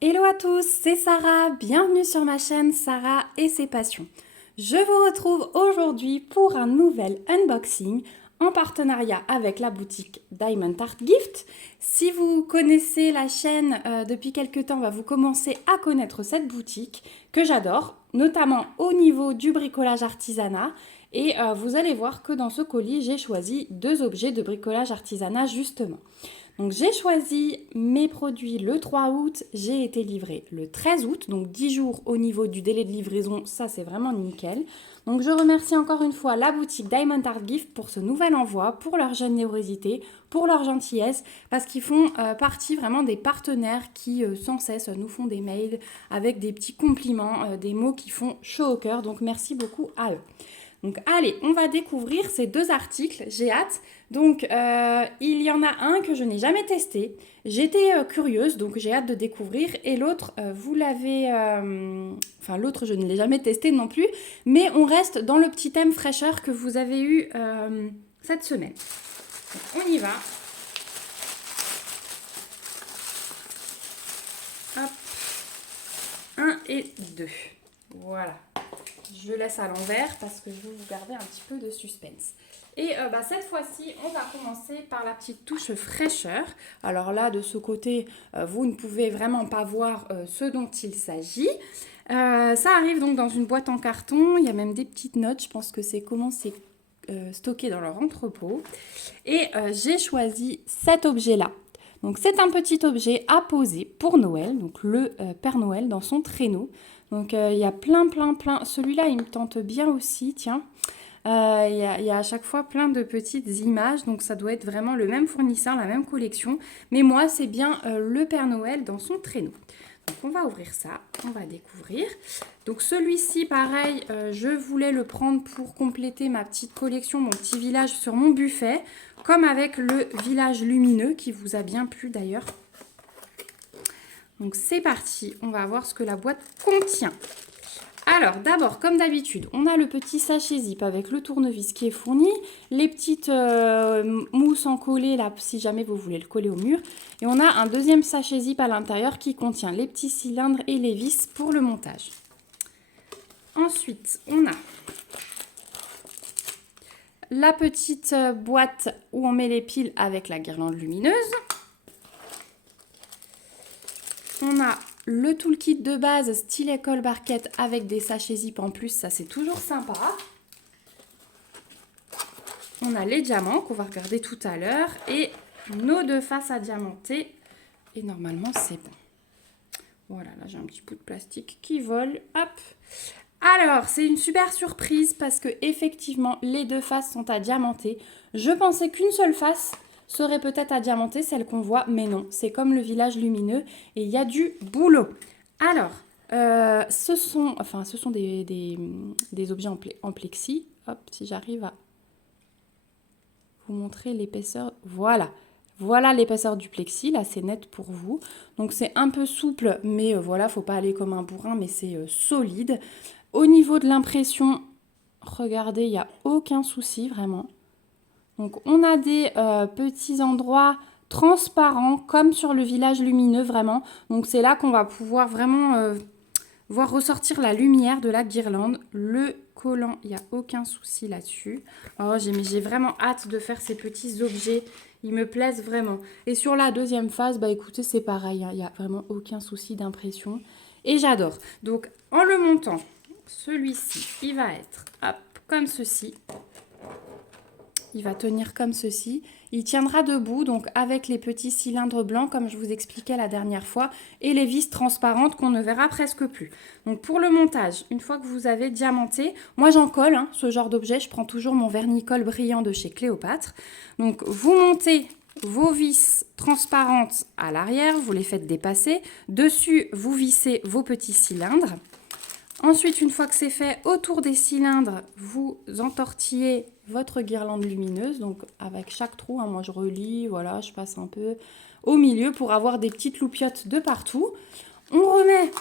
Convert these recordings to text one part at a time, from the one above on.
Hello à tous, c'est Sarah, bienvenue sur ma chaîne Sarah et ses passions. Je vous retrouve aujourd'hui pour un nouvel unboxing en partenariat avec la boutique Diamond Art Gift. Si vous connaissez la chaîne depuis quelques temps, vous commencez à connaître cette boutique que j'adore, notamment au niveau du bricolage artisanat. Et vous allez voir que dans ce colis, j'ai choisi deux objets de bricolage artisanat justement. Donc j'ai choisi mes produits le 3 août, j'ai été livrée le 13 août, donc 10 jours au niveau du délai de livraison, ça c'est vraiment nickel. Donc je remercie encore une fois la boutique Diamond Art Gift pour ce nouvel envoi, pour leur générosité, pour leur gentillesse, parce qu'ils font partie vraiment des partenaires qui sans cesse nous font des mails avec des petits compliments, des mots qui font chaud au cœur, donc merci beaucoup à eux. Donc allez, on va découvrir ces deux articles, j'ai hâte. Donc il y en a un que je n'ai jamais testé, j'étais curieuse donc j'ai hâte de découvrir et l'autre vous l'avez, enfin l'autre je ne l'ai jamais testé non plus, mais on reste dans le petit thème fraîcheur que vous avez eu cette semaine. Donc, on y va. Hop, 1 et 2, voilà. Je laisse à l'envers parce que je veux vous garder un petit peu de suspense. Et cette fois-ci, on va commencer par la petite touche fraîcheur. Alors là, de ce côté, vous ne pouvez vraiment pas voir ce dont il s'agit. Ça arrive donc dans une boîte en carton. Il y a même des petites notes. Je pense que c'est comment c'est stocké dans leur entrepôt. Et j'ai choisi cet objet-là. Donc c'est un petit objet à poser pour Noël, donc le Père Noël dans son traîneau. Donc il y a plein. Celui-là, il me tente bien aussi, tiens. Il y a à chaque fois plein de petites images, donc ça doit être vraiment le même fournisseur, la même collection. Mais moi, c'est bien le Père Noël dans son traîneau. Donc on va ouvrir ça, on va découvrir. Donc celui-ci, pareil, je voulais le prendre pour compléter ma petite collection, mon petit village sur mon buffet, comme avec le village lumineux qui vous a bien plu d'ailleurs. Donc c'est parti, on va voir ce que la boîte contient. Alors d'abord, comme d'habitude, on a le petit sachet zip avec le tournevis qui est fourni, les petites mousses en collé là si jamais vous voulez le coller au mur. Et on a un deuxième sachet zip à l'intérieur qui contient les petits cylindres et les vis pour le montage. Ensuite, on a la petite boîte où on met les piles avec la guirlande lumineuse. On a le toolkit de base style école barquette avec des sachets zip en plus, ça c'est toujours sympa. On a les diamants qu'on va regarder tout à l'heure et nos deux faces à diamanter. Et normalement c'est bon. Voilà, là j'ai un petit bout de plastique qui vole. Hop. Alors, c'est une super surprise parce que effectivement les deux faces sont à diamanter. Je pensais qu'une seule face serait peut-être à diamanter, celle qu'on voit, mais non, c'est comme le village lumineux et il y a du boulot. Alors, ce sont des objets en plexi. Hop, si j'arrive à vous montrer l'épaisseur, voilà. Voilà l'épaisseur du plexi, là c'est net pour vous. Donc c'est un peu souple, mais voilà, faut pas aller comme un bourrin, mais c'est solide. Au niveau de l'impression, regardez, il n'y a aucun souci vraiment. Donc on a des petits endroits transparents comme sur le village lumineux vraiment. Donc c'est là qu'on va pouvoir vraiment voir ressortir la lumière de la guirlande. Le collant, il n'y a aucun souci là-dessus. Oh, j'ai vraiment hâte de faire ces petits objets. Ils me plaisent vraiment. Et sur la deuxième phase, écoutez, c'est pareil. Il n'y a vraiment aucun souci d'impression. Et j'adore. Donc en le montant, celui-ci, il va être hop, comme ceci. Il va tenir comme ceci. Il tiendra debout, donc avec les petits cylindres blancs, comme je vous expliquais la dernière fois, et les vis transparentes qu'on ne verra presque plus. Donc pour le montage, une fois que vous avez diamanté, moi j'en colle, ce genre d'objet, je prends toujours mon vernis-colle brillant de chez Cléopâtre. Donc vous montez vos vis transparentes à l'arrière, vous les faites dépasser. Dessus, vous vissez vos petits cylindres. Ensuite, une fois que c'est fait, autour des cylindres, vous entortillez votre guirlande lumineuse. Donc avec chaque trou, moi je relie, voilà, je passe un peu au milieu pour avoir des petites loupiottes de partout. On remet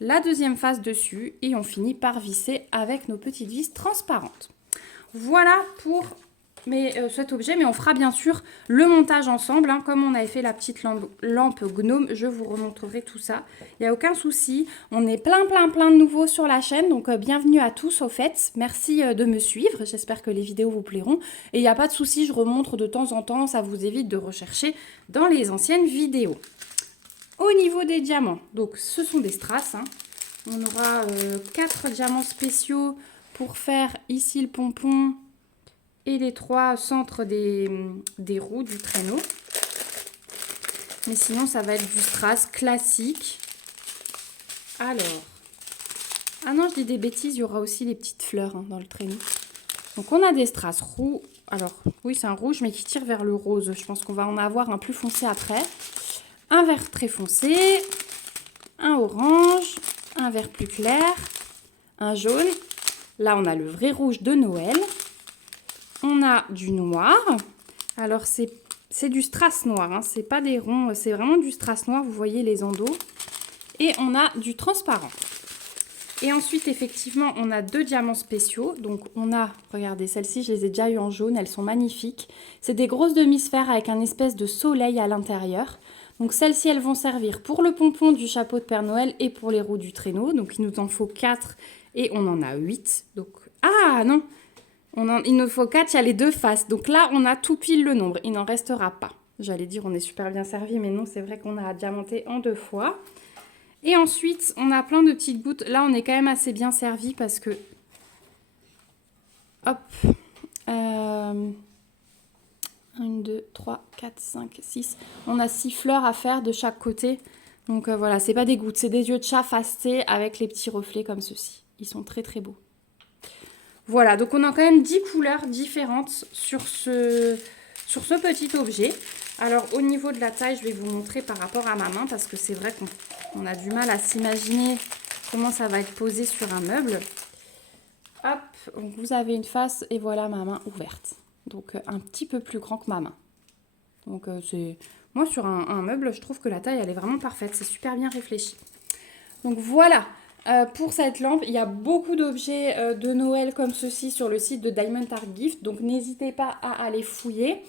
la deuxième face dessus et on finit par visser avec nos petites vis transparentes. Voilà pour cet objet, mais on fera bien sûr le montage ensemble, hein, comme on avait fait la petite lampe gnome. Je vous remontrerai tout ça. Il n'y a aucun souci. On est plein de nouveaux sur la chaîne, donc bienvenue à tous au fait. Merci de me suivre. J'espère que les vidéos vous plairont. Et il n'y a pas de souci, je remontre de temps en temps. Ça vous évite de rechercher dans les anciennes vidéos. Au niveau des diamants, donc ce sont des strass, hein. On aura 4 diamants spéciaux pour faire ici le pompon et les 3 centres des roues du traîneau. Mais sinon, ça va être du strass classique. Alors, ah non, je dis des bêtises, il y aura aussi les petites fleurs, hein, dans le traîneau. Donc, on a des strass roux. Alors, oui, c'est un rouge, mais qui tire vers le rose. Je pense qu'on va en avoir un plus foncé après. Un vert très foncé, un orange, un vert plus clair, un jaune. Là, on a le vrai rouge de Noël. On a du noir. Alors, c'est du strass noir, hein. C'est pas des ronds, c'est vraiment du strass noir. Vous voyez les endos. Et on a du transparent. Et ensuite, effectivement, on a 2 diamants spéciaux. Donc, on a, regardez, celles-ci, je les ai déjà eues en jaune. Elles sont magnifiques. C'est des grosses demi-sphères avec un espèce de soleil à l'intérieur. Donc, celles-ci, elles vont servir pour le pompon du chapeau de Père Noël et pour les roues du traîneau. Donc, il nous en faut 4 et on en a 8. Donc, ah non, il nous faut 4, il y a les 2 faces. Donc là, on a tout pile le nombre. Il n'en restera pas. J'allais dire, on est super bien servi, mais non, c'est vrai qu'on a diamanté en 2 fois. Et ensuite, on a plein de petites gouttes. Là, on est quand même assez bien servi parce que... Hop. 1, 2, 3, 4, 5, 6. On a 6 fleurs à faire de chaque côté. Donc voilà, c'est pas des gouttes, c'est des yeux de chat fastés avec les petits reflets comme ceci. Ils sont très beaux. Voilà, donc on a quand même 10 couleurs différentes sur ce petit objet. Alors au niveau de la taille, je vais vous montrer par rapport à ma main parce que c'est vrai qu'on a du mal à s'imaginer comment ça va être posé sur un meuble. Hop, donc vous avez une face et voilà ma main ouverte. Donc un petit peu plus grand que ma main. Donc c'est... Moi sur un meuble, je trouve que la taille elle est vraiment parfaite. C'est super bien réfléchi. Donc voilà pour cette lampe. Il y a beaucoup d'objets de Noël comme ceci sur le site de Diamond Art Gift. Donc n'hésitez pas à aller fouiller.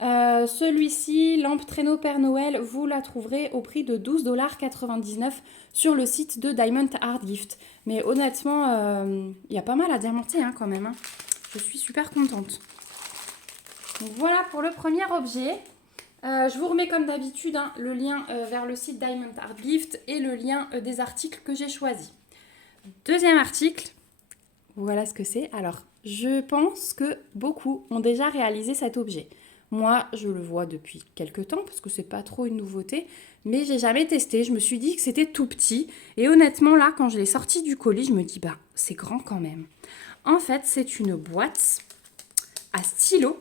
Celui-ci, lampe traîneau Père Noël, vous la trouverez au prix de 12,99 $ sur le site de Diamond Art Gift. Mais honnêtement, il y a pas mal à diamanter hein, quand même. Hein. Je suis super contente. Donc voilà pour le premier objet. Je vous remets comme d'habitude hein, le lien vers le site Diamond Art Gift et le lien des articles que j'ai choisis. Deuxième article, voilà ce que c'est. Alors, je pense que beaucoup ont déjà réalisé cet objet. Moi, je le vois depuis quelques temps parce que c'est pas trop une nouveauté, mais j'ai jamais testé. Je me suis dit que c'était tout petit et honnêtement là, quand je l'ai sorti du colis, je me dis bah c'est grand quand même. En fait, c'est une boîte à stylo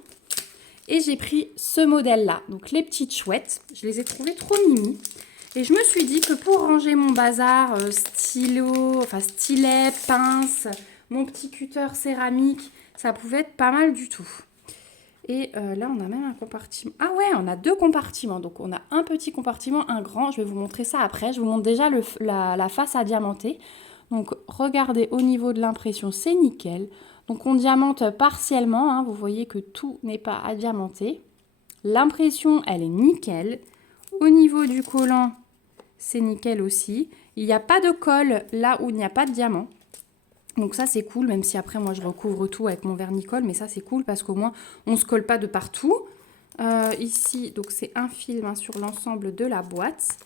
et j'ai pris ce modèle-là. Donc les petites chouettes, je les ai trouvées trop mimi. Et je me suis dit que pour ranger mon bazar, stylo, enfin stylet, pince, mon petit cutter céramique, ça pouvait être pas mal du tout. Et là, on a même un compartiment. Ah ouais, on a 2 compartiments. Donc, on a un petit compartiment, un grand. Je vais vous montrer ça après. Je vous montre déjà la face à diamanter. Donc, regardez, au niveau de l'impression, c'est nickel. Donc, on diamante partiellement. Hein. Vous voyez que tout n'est pas à diamanter. L'impression, elle est nickel. Au niveau du collant, c'est nickel aussi. Il n'y a pas de colle là où il n'y a pas de diamant. Donc ça c'est cool, même si après moi je recouvre tout avec mon vernis-colle, mais ça c'est cool parce qu'au moins on ne se colle pas de partout. Ici, donc c'est un film hein, sur l'ensemble de la boîte.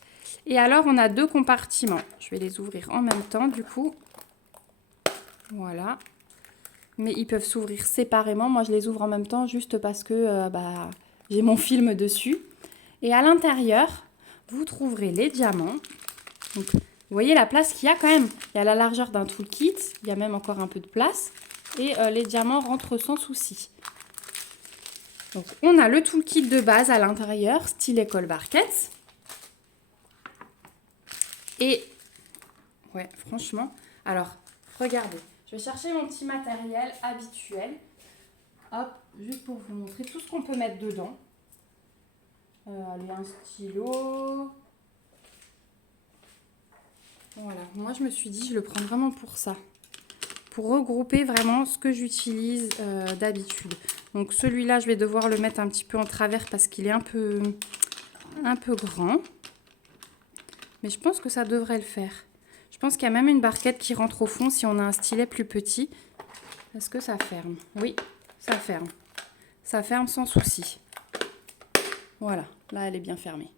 Et alors on a 2 compartiments. Je vais les ouvrir en même temps du coup. Voilà. Mais ils peuvent s'ouvrir séparément. Moi je les ouvre en même temps juste parce que j'ai mon film dessus. Et à l'intérieur, vous trouverez les diamants. Donc, vous voyez la place qu'il y a quand même. Il y a la largeur d'un toolkit, il y a même encore un peu de place. Et les diamants rentrent sans souci. Donc on a le toolkit de base à l'intérieur, stylet colle barquette. Et, ouais franchement, alors regardez, je vais chercher mon petit matériel habituel. Hop, juste pour vous montrer tout ce qu'on peut mettre dedans. Allez, un stylo... Voilà, moi je me suis dit, je le prends vraiment pour ça. Pour regrouper vraiment ce que j'utilise d'habitude. Donc celui-là, je vais devoir le mettre un petit peu en travers parce qu'il est un peu grand. Mais je pense que ça devrait le faire. Je pense qu'il y a même une barquette qui rentre au fond si on a un stylet plus petit. Est-ce que ça ferme? Oui, ça ferme. Ça ferme sans souci. Voilà, là elle est bien fermée.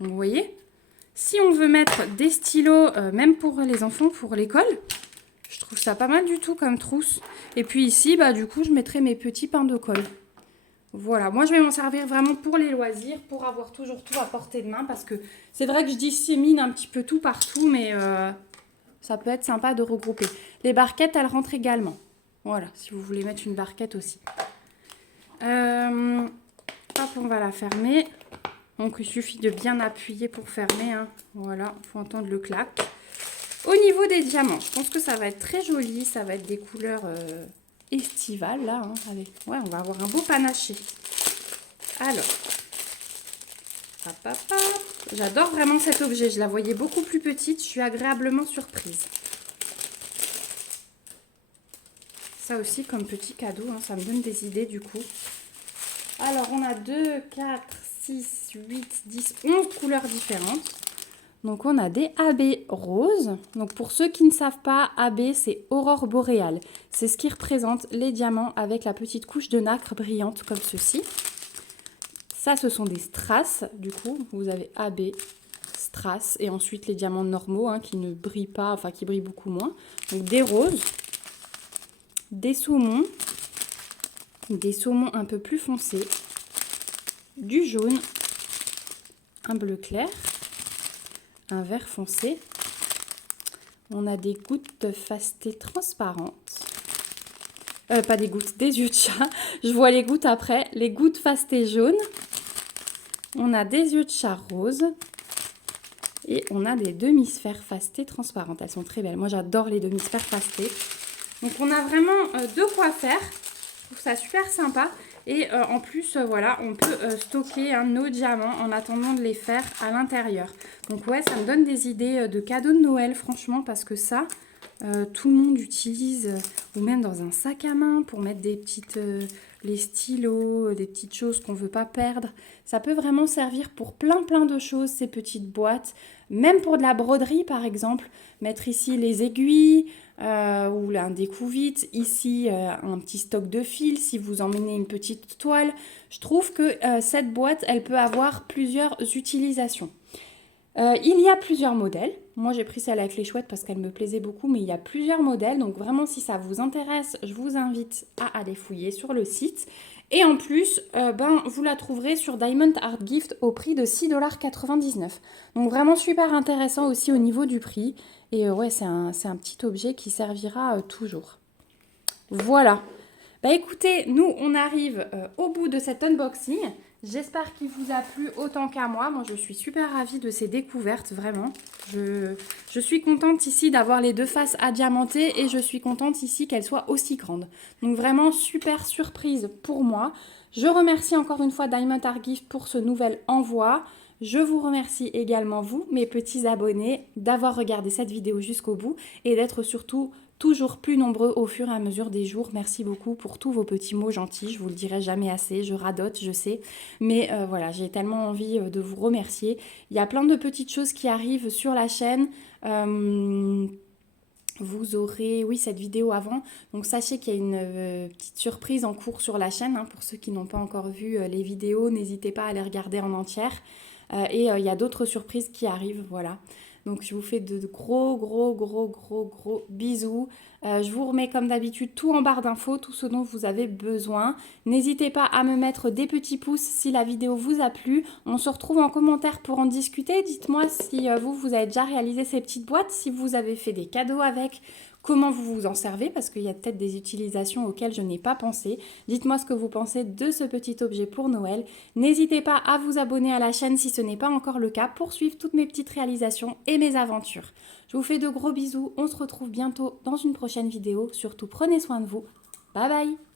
Donc, vous voyez, si on veut mettre des stylos, même pour les enfants, pour l'école, je trouve ça pas mal du tout comme trousse. Et puis ici, bah, du coup, je mettrai mes petits pains de colle. Voilà, moi je vais m'en servir vraiment pour les loisirs, pour avoir toujours tout à portée de main. Parce que c'est vrai que je dissémine un petit peu tout partout, mais ça peut être sympa de regrouper. Les barquettes, elles rentrent également. Voilà, si vous voulez mettre une barquette aussi. Hop, on va la fermer. Donc, il suffit de bien appuyer pour fermer. Hein. Voilà, il faut entendre le clac. Au niveau des diamants, je pense que ça va être très joli. Ça va être des couleurs estivales, là. Hein. Allez, ouais, on va avoir un beau panaché. Alors, hop, hop, hop. J'adore vraiment cet objet. Je la voyais beaucoup plus petite. Je suis agréablement surprise. Ça aussi, comme petit cadeau, hein, ça me donne des idées, du coup. Alors, on a 2, 4, 6, 8, 10, 11 couleurs différentes. Donc, on a des AB roses. Donc, pour ceux qui ne savent pas, AB, c'est aurore boréale. C'est ce qui représente les diamants avec la petite couche de nacre brillante comme ceci. Ça, ce sont des strass. Du coup, vous avez AB, strass. Et ensuite, les diamants normaux hein, qui ne brillent pas, enfin, qui brillent beaucoup moins. Donc, des roses, des saumons un peu plus foncés, du jaune, un bleu clair, un vert foncé. On a des gouttes fastées transparentes. Pas des gouttes, des yeux de chat. Je vois les gouttes après. Les gouttes fastées jaunes. On a des yeux de chat roses. Et on a des demi-sphères fastées transparentes. Elles sont très belles. Moi, j'adore les demi-sphères fastées. Donc, on a vraiment de quoi faire. Je trouve ça super sympa. Et en plus, voilà, on peut stocker nos diamants en attendant de les faire à l'intérieur. Donc ouais, ça me donne des idées de cadeaux de Noël, franchement, parce que ça, tout le monde utilise, ou même dans un sac à main pour mettre des petites, les stylos, des petites choses qu'on ne veut pas perdre. Ça peut vraiment servir pour plein de choses, ces petites boîtes. Même pour de la broderie, par exemple, mettre ici les aiguilles, ou un découvite, ici un petit stock de fils, si vous emmenez une petite toile. Je trouve que cette boîte, elle peut avoir plusieurs utilisations. Il y a plusieurs modèles. Moi, j'ai pris celle avec les chouettes parce qu'elle me plaisait beaucoup, mais il y a plusieurs modèles. Donc vraiment, si ça vous intéresse, je vous invite à aller fouiller sur le site. Et en plus, vous la trouverez sur Diamond Art Gift au prix de 6,99 $. Donc vraiment super intéressant aussi au niveau du prix. Et ouais, c'est un petit objet qui servira toujours. Voilà. Bah écoutez, nous, on arrive au bout de cet unboxing. J'espère qu'il vous a plu autant qu'à moi. Moi, je suis super ravie de ces découvertes, vraiment. Je suis contente ici d'avoir les deux faces à diamanter et je suis contente ici qu'elles soient aussi grandes. Donc vraiment, super surprise pour moi. Je remercie encore une fois Diamond Art Gift pour ce nouvel envoi. Je vous remercie également, vous, mes petits abonnés, d'avoir regardé cette vidéo jusqu'au bout et d'être surtout toujours plus nombreux au fur et à mesure des jours. Merci beaucoup pour tous vos petits mots gentils. Je vous le dirai jamais assez. Je radote, je sais. Mais voilà, j'ai tellement envie de vous remercier. Il y a plein de petites choses qui arrivent sur la chaîne. Vous aurez, oui, cette vidéo avant. Donc, sachez qu'il y a une petite surprise en cours sur la chaîne. Hein, pour ceux qui n'ont pas encore vu les vidéos, n'hésitez pas à les regarder en entière. Et il y a d'autres surprises qui arrivent, voilà. Donc, je vous fais de gros bisous. Je vous remets comme d'habitude tout en barre d'infos, tout ce dont vous avez besoin. N'hésitez pas à me mettre des petits pouces si la vidéo vous a plu. On se retrouve en commentaire pour en discuter. Dites-moi si vous avez déjà réalisé ces petites boîtes, si vous avez fait des cadeaux avec, comment vous vous en servez, parce qu'il y a peut-être des utilisations auxquelles je n'ai pas pensé. Dites-moi ce que vous pensez de ce petit objet pour Noël. N'hésitez pas à vous abonner à la chaîne si ce n'est pas encore le cas pour suivre toutes mes petites réalisations et mes aventures. Je vous fais de gros bisous. On se retrouve bientôt dans une prochaine vidéo. Surtout, prenez soin de vous. Bye bye!